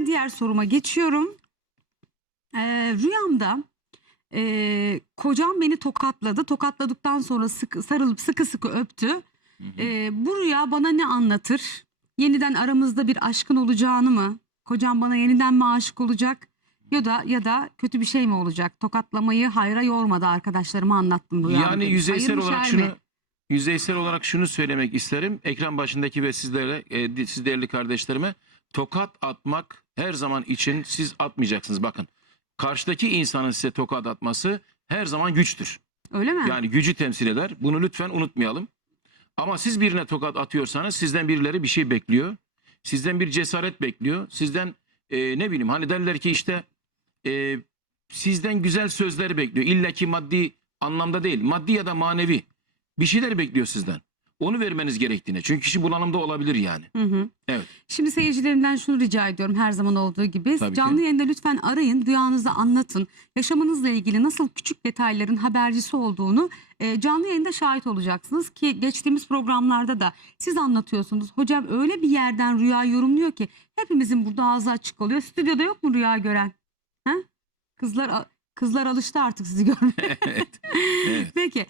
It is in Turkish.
hemen diğer soruma geçiyorum. Ee, rüyamda e, kocam beni tokatladı. Tokatladıktan sonra sıkı, sarılıp sıkı sıkı öptü. Hı hı. Ee, bu rüya bana ne anlatır? Yeniden aramızda bir aşkın olacağını mı? Kocam bana yeniden mi aşık olacak? Ya da ya da kötü bir şey mi olacak? Tokatlamayı hayra yormadı arkadaşlarıma anlattım rüyamı. Yani demiş. yüzeysel Hayırmış olarak şunu mi? yüzeysel olarak şunu söylemek isterim. Ekran başındaki ve sizlere e, siz değerli kardeşlerime tokat atmak her zaman için siz atmayacaksınız. Bakın karşıdaki insanın size tokat atması her zaman güçtür. Öyle mi? Yani gücü temsil eder. Bunu lütfen unutmayalım. Ama siz birine tokat atıyorsanız sizden birileri bir şey bekliyor. Sizden bir cesaret bekliyor. Sizden e, ne bileyim hani derler ki işte e, sizden güzel sözler bekliyor. İlla ki maddi anlamda değil. Maddi ya da manevi bir şeyler bekliyor sizden. Onu vermeniz gerektiğine. Çünkü kişi bulanımda olabilir yani. Hı hı. Evet. Şimdi seyircilerimden şunu rica ediyorum her zaman olduğu gibi. Tabii ki. Canlı yayında lütfen arayın, rüyanızı anlatın. Yaşamınızla ilgili nasıl küçük detayların habercisi olduğunu e, canlı yayında şahit olacaksınız. Ki geçtiğimiz programlarda da siz anlatıyorsunuz. Hocam öyle bir yerden rüya yorumluyor ki hepimizin burada ağzı açık oluyor. Stüdyoda yok mu rüya gören? Ha? Kızlar kızlar alıştı artık sizi görmeye. evet. evet. Peki